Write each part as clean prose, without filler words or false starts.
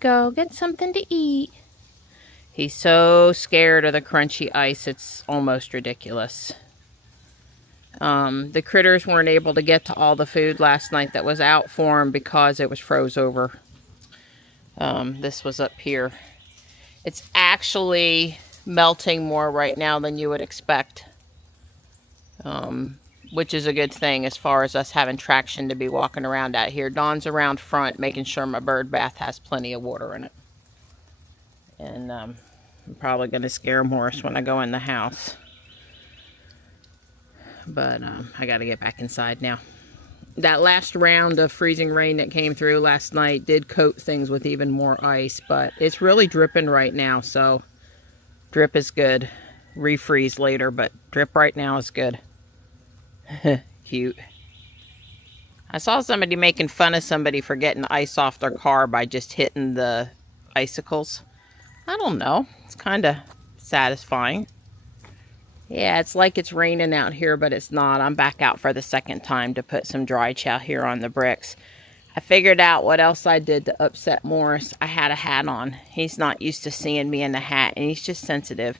Go get something to eat. He's so scared of the crunchy ice, it's almost ridiculous. The critters weren't able to get to all the food last night that was out for him because it was froze over. This was up here. It's actually melting more right now than you would expect, which is a good thing as far as us having traction to be walking around out here. Dawn's around front making sure my bird bath has plenty of water in it. And I'm probably going to scare Morris when I go in the house. But I got to get back inside now. That last round of freezing rain that came through last night did coat things with even more ice. But it's really dripping right now, so drip is good. Refreeze later, but drip right now is good. Cute. I saw somebody making fun of somebody for getting ice off their car by just hitting the icicles. I don't know. It's kind of satisfying. Yeah, it's like it's raining out here, but it's not. I'm back out for the second time to put some dry chow here on the bricks. I figured out what else I did to upset Morris. I had a hat on. He's not used to seeing me in the hat, and he's just sensitive.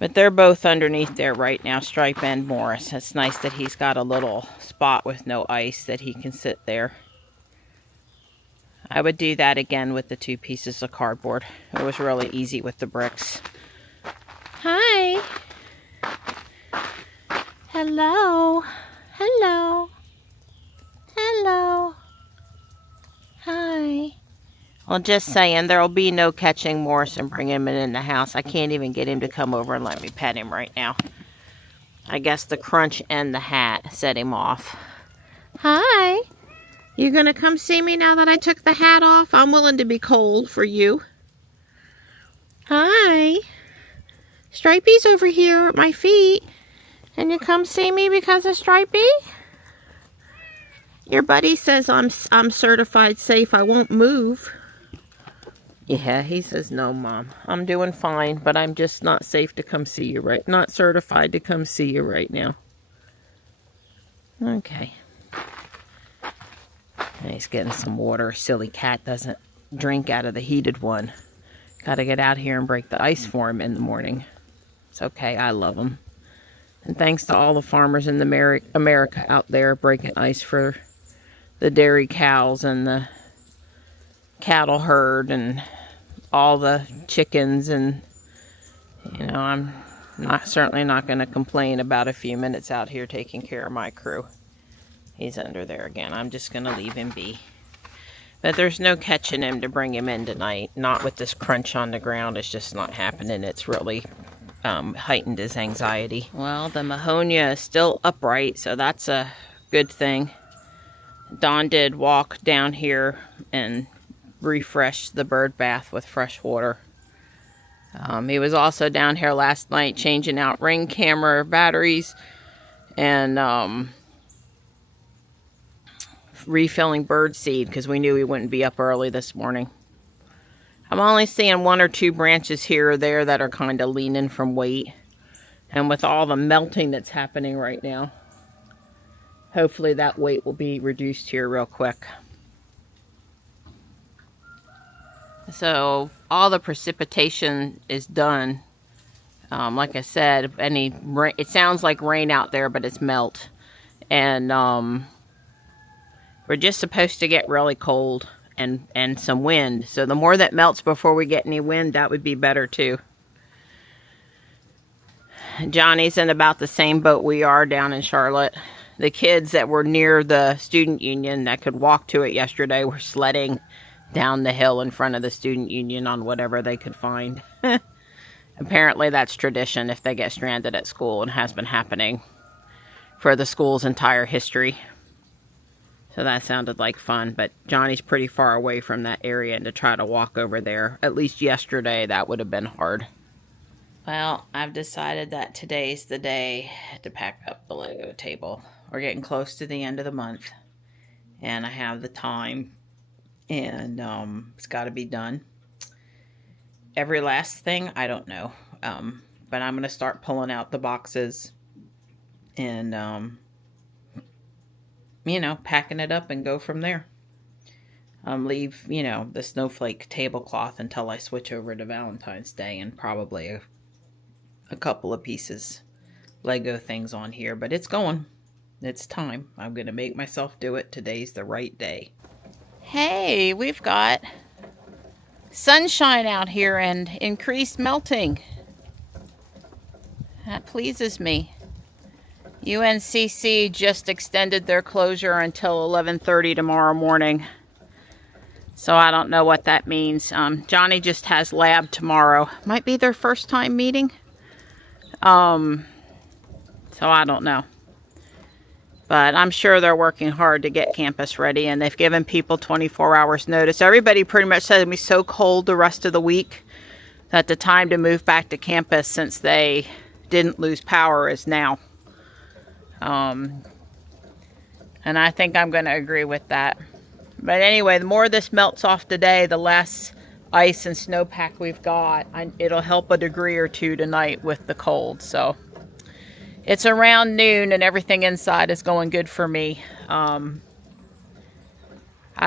But they're both underneath there right now, Stripe and Morris. It's nice that he's got a little spot with no ice that he can sit there. I would do that again with the 2 pieces of cardboard. It was really easy with the bricks. Hi. Hello. Hello. Hello. Hi. Well, just saying, there'll be no catching Morris and bringing him in the house. I can't even get him to come over and let me pet him right now. I guess the crunch and the hat set him off. Hi. You gonna come see me now that I took the hat off? I'm willing to be cold for you. Hi. Stripey's over here at my feet. And you come see me because of Stripey? Your buddy says I'm certified safe. I won't move. Yeah, he says, no, Mom. I'm doing fine, but I'm just not safe to come see you right. Not certified to come see you right now. Okay. And he's getting some water. Silly cat doesn't drink out of the heated one. Got to get out here and break the ice for him in the morning. It's okay. I love him. And thanks to all the farmers in America out there breaking ice for the dairy cows and the cattle herd and all the chickens. And, you know, I'm certainly not going to complain about a few minutes out here taking care of my crew. He's under there again. I'm just going to leave him be. But there's no catching him to bring him in tonight. Not with this crunch on the ground. It's just not happening. It's really heightened his anxiety. Well, the Mahonia is still upright, so that's a good thing. Don did walk down here and refresh the bird bath with fresh water. He was also down here last night changing out ring camera batteries and refilling bird seed because we knew he wouldn't be up early this morning. I'm only seeing 1 or 2 branches here or there that are kind of leaning from weight. And with all the melting that's happening right now, hopefully that weight will be reduced here real quick. So all the precipitation is done Like I said, it sounds like rain out there, but it's melt. And we're just supposed to get really cold and some wind. So the more that melts before we get any wind, that would be better too. Johnny's in about the same boat we are down in Charlotte. The kids that were near the student union that could walk to it yesterday were sledding down the hill in front of the student union on whatever they could find. Apparently that's tradition if they get stranded at school, and has been happening for the school's entire history. So that sounded like fun, but Johnny's pretty far away from that area, and to try to walk over there, at least yesterday, that would have been hard. Well, I've decided that today's the day to pack up the Lego table. We're getting close to the end of the month, and I have the time, and it's got to be done. Every last thing, I don't know, but I'm going to start pulling out the boxes and, you know, packing it up and go from there. Leave, you know, the snowflake tablecloth until I switch over to Valentine's Day, and probably a couple of pieces, Lego things on here, but it's going. It's time. I'm going to make myself do it. Today's the right day. Hey, we've got sunshine out here and increased melting. That pleases me. UNCC just extended their closure until 11:30 tomorrow morning. So I don't know what that means. Johnny just has lab tomorrow. Might be their first time meeting. So I don't know. But I'm sure they're working hard to get campus ready, and they've given people 24 hours notice. Everybody pretty much said it'd be so cold the rest of the week that the time to move back to campus, since they didn't lose power, is now. And I think I'm going to agree with that. But anyway, the more this melts off today, the less ice and snowpack we've got. It'll help a degree or two tonight with the cold. So it's around noon and everything inside is going good for me. I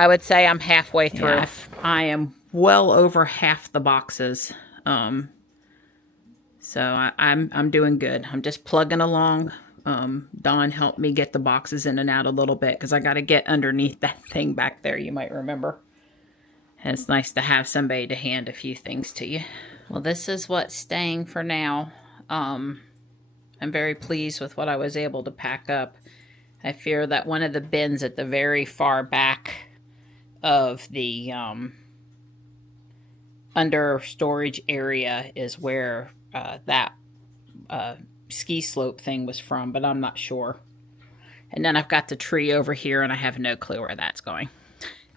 would say I'm halfway through. Yeah, I am well over half the boxes. So I'm doing good. I'm just plugging along. Dawn helped me get the boxes in and out a little bit because I got to get underneath that thing back there, you might remember. And it's nice to have somebody to hand a few things to you. Well, this is what's staying for now. I'm very pleased with what I was able to pack up. I fear that one of the bins at the very far back of the under storage area is where that ski slope thing was from, but I'm not sure. And then I've got the tree over here, and I have no clue where that's going.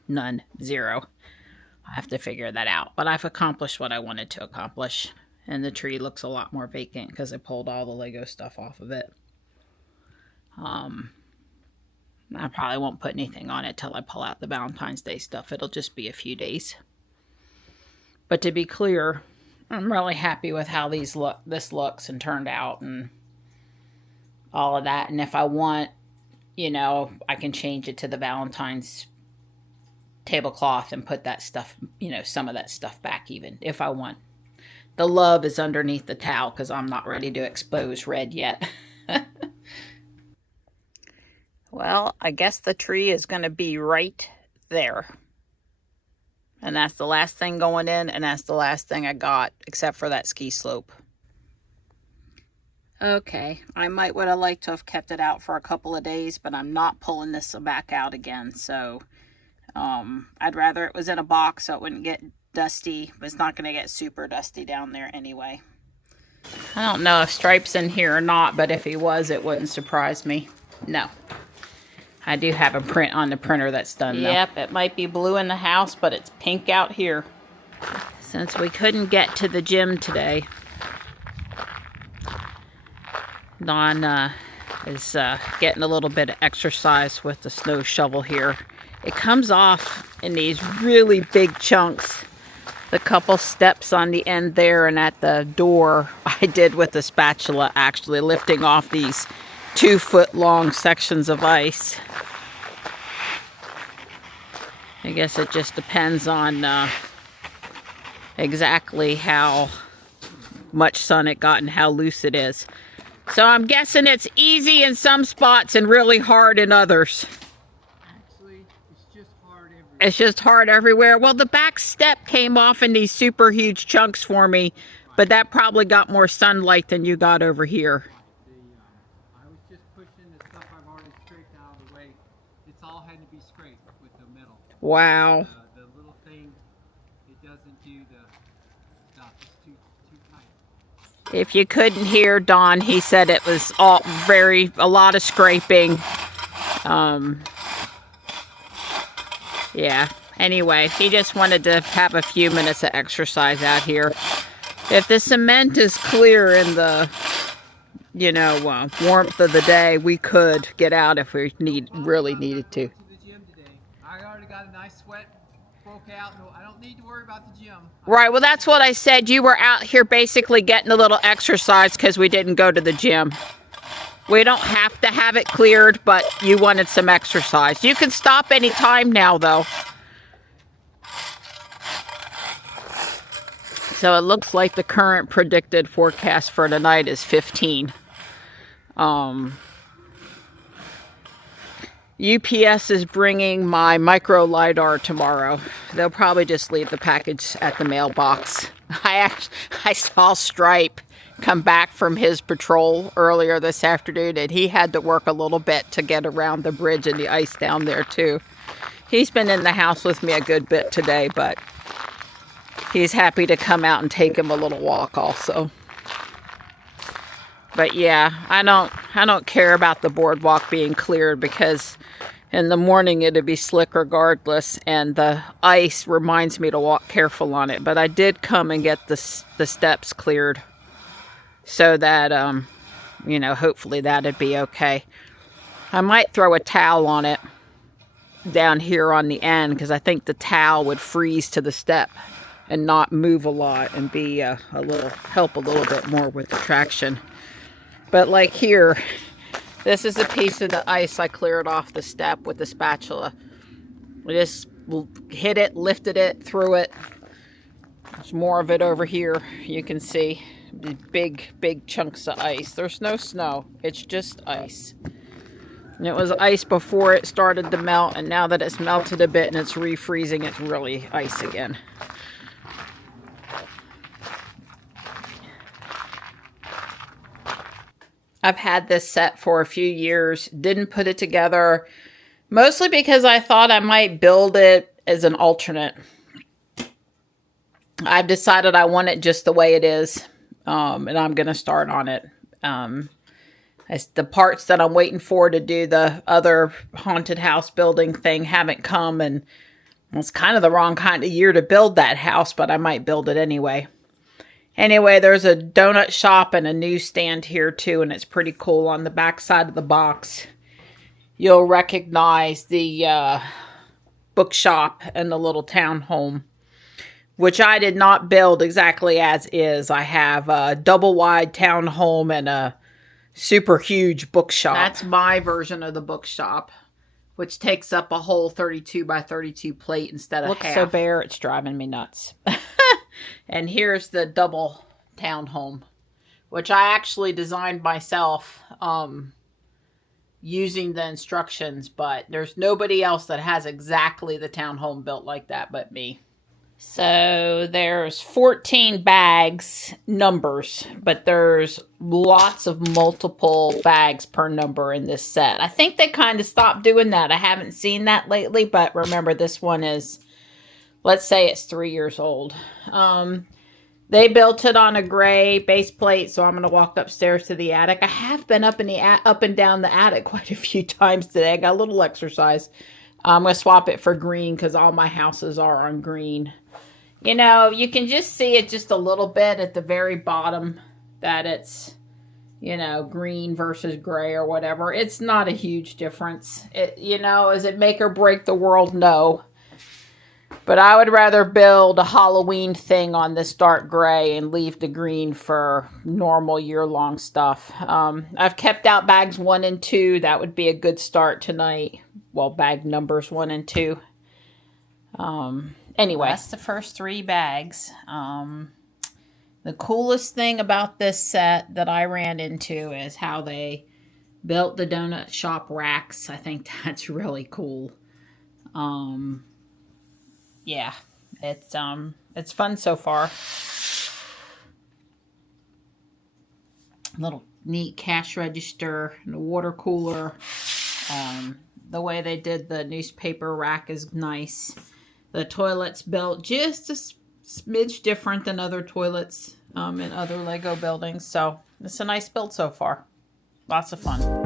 None. Zero. I have to figure that out. But I've accomplished what I wanted to accomplish. And the tree looks a lot more vacant because I pulled all the Lego stuff off of it. I probably won't put anything on it till I pull out the Valentine's Day stuff. It'll just be a few days. But to be clear, I'm really happy with how this looks and turned out and all of that. And if I want, you know, I can change it to the Valentine's tablecloth and put that stuff, you know, some of that stuff back even if I want. The love is underneath the towel because I'm not ready to expose red yet. Well, I guess the tree is going to be right there. And that's the last thing going in, and that's the last thing I got, except for that ski slope. Okay, I would have liked to have kept it out for a couple of days, but I'm not pulling this back out again. So I'd rather it was in a box so it wouldn't get dusty. But it's not going to get super dusty down there anyway. I don't know if Stripe's in here or not, but if he was, it wouldn't surprise me. No. I do have a print on the printer that's done though. Yep, it might be blue in the house, but it's pink out here. Since we couldn't get to the gym today, Dawn is getting a little bit of exercise with the snow shovel here. It comes off in these really big chunks. The couple steps on the end there and at the door I did with the spatula, actually lifting off these 2-foot long sections of ice. I guess it just depends on exactly how much sun it got and how loose it is. So I'm guessing it's easy in some spots and really hard in others. Actually, it's just hard everywhere. It's just hard everywhere. Well, the back step came off in these super huge chunks for me, but that probably got more sunlight than you got over here. I was just pushing the stuff I've already scraped out of the way. It's all had to be scraped with the metal. Wow. The little thing, it doesn't do the stuff. It's too tight. If you couldn't hear Don, he said it was a lot of scraping. Yeah. Anyway, he just wanted to have a few minutes of exercise out here. If the cement is clear in the, you know, warmth of the day, we could get out if we really needed to. To the gym today. I already got a nice sweat broke out. No, I don't need to worry about the gym. Right, well, that's what I said. You were out here basically getting a little exercise because we didn't go to the gym. We don't have to have it cleared, but you wanted some exercise. You can stop any time now, though. So it looks like the current predicted forecast for tonight is 15. UPS is bringing my micro LiDAR tomorrow. They'll probably just leave the package at the mailbox. I saw Stripe come back from his patrol earlier this afternoon, and he had to work a little bit to get around the bridge and the ice down there too. He's been in the house with me a good bit today, but he's happy to come out and take him a little walk also. But yeah, I don't care about the boardwalk being cleared because in the morning it'd be slick regardless, and the ice reminds me to walk careful on it. But I did come and get the steps cleared so that, you know, hopefully that'd be okay. I might throw a towel on it down here on the end because I think the towel would freeze to the step and not move a lot and be help a little bit more with the traction. But like here, this is a piece of the ice I cleared off the step with the spatula. I just hit it, lifted it, threw it. There's more of it over here. You can see the big chunks of ice. There's no snow. It's just ice. And it was ice before it started to melt, and now that it's melted a bit and it's refreezing, it's really ice again. I've had this set for a few years, didn't put it together, mostly because I thought I might build it as an alternate. I've decided I want it just the way it is, and I'm going to start on it. As the parts that I'm waiting for to do the other haunted house building thing haven't come, and it's kind of the wrong kind of year to build that house, but I might build it anyway. Anyway, there's a donut shop and a newsstand here too, and it's pretty cool. On the back side of the box, you'll recognize the bookshop and the little townhome, which I did not build exactly as is. I have a double wide townhome and a super huge bookshop. That's my version of the bookshop, which takes up a whole 32 by 32 plate instead of half. Looks so bare, it's driving me nuts. And here's the double townhome, which I actually designed myself using the instructions, but there's nobody else that has exactly the townhome built like that but me. So there's 14 bags, numbers, but there's lots of multiple bags per number in this set. I think they kind of stopped doing that. I haven't seen that lately, but remember this one is, let's say it's 3 years old. They built it on a gray base plate, so I'm going to walk upstairs to the attic. I have been up and down the attic quite a few times today. I got a little exercise. I'm going to swap it for green because all my houses are on green. You know, you can just see it just a little bit at the very bottom that it's, you know, green versus gray or whatever. It's not a huge difference. You know, does it make or break the world? No. But I would rather build a Halloween thing on this dark gray and leave the green for normal year-long stuff. I've kept out bags 1 and 2. That would be a good start tonight. Well, bag numbers 1 and 2. Anyway, that's the first 3 bags. The coolest thing about this set that I ran into is how they built the donut shop racks. I think that's really cool. Yeah, it's fun so far. Little neat cash register and a water cooler. The way they did the newspaper rack is nice. The toilet's built just a smidge different than other toilets in other Lego buildings. So it's a nice build so far. Lots of fun.